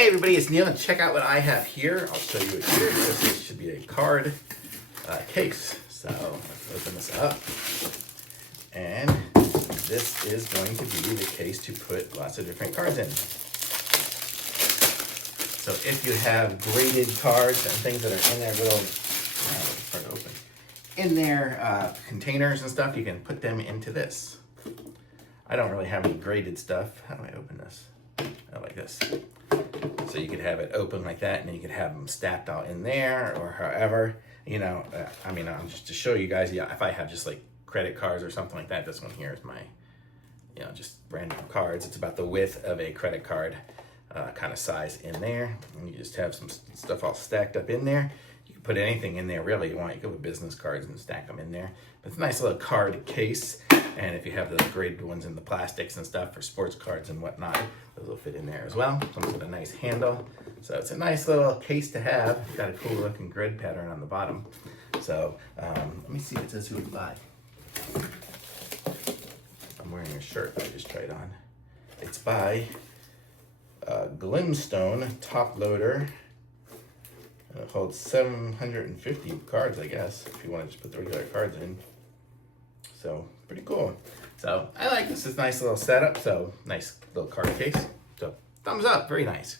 Hey everybody, it's Neil, and check out what I have here. I'll show you it here. This should be a card case. So let's open this up. And this is going to be the case to put lots of different cards in. So if you have graded cards and things that are in their little, hard to open, in their containers and stuff, you can put them into this. I don't really have any graded stuff. How do I open this? Oh, like this. So you could have it open like that, and then you could have them stacked all in there, or however, you know, just to show you guys, yeah, if I have just like credit cards or something like that, this one here is my, you know, just random cards. It's about the width of a credit card kind of size in there. And you just have some stuff all stacked up in there. You can put anything in there really you want. You can put business cards and stack them in there. But it's a nice little card case. And if you have those graded ones in the plastics and stuff for sports cards and whatnot, those will fit in there as well. Comes with a nice handle. So it's a nice little case to have. It's got a cool looking grid pattern on the bottom. So let me see if it says who it's by. I'm wearing a shirt that I just tried on. It's by Glimstone Toploader. It holds 750 cards, I guess, if you want to just put the regular cards in. So pretty cool. So I like this. It's a nice little setup. So nice little card case. So thumbs up. Very nice.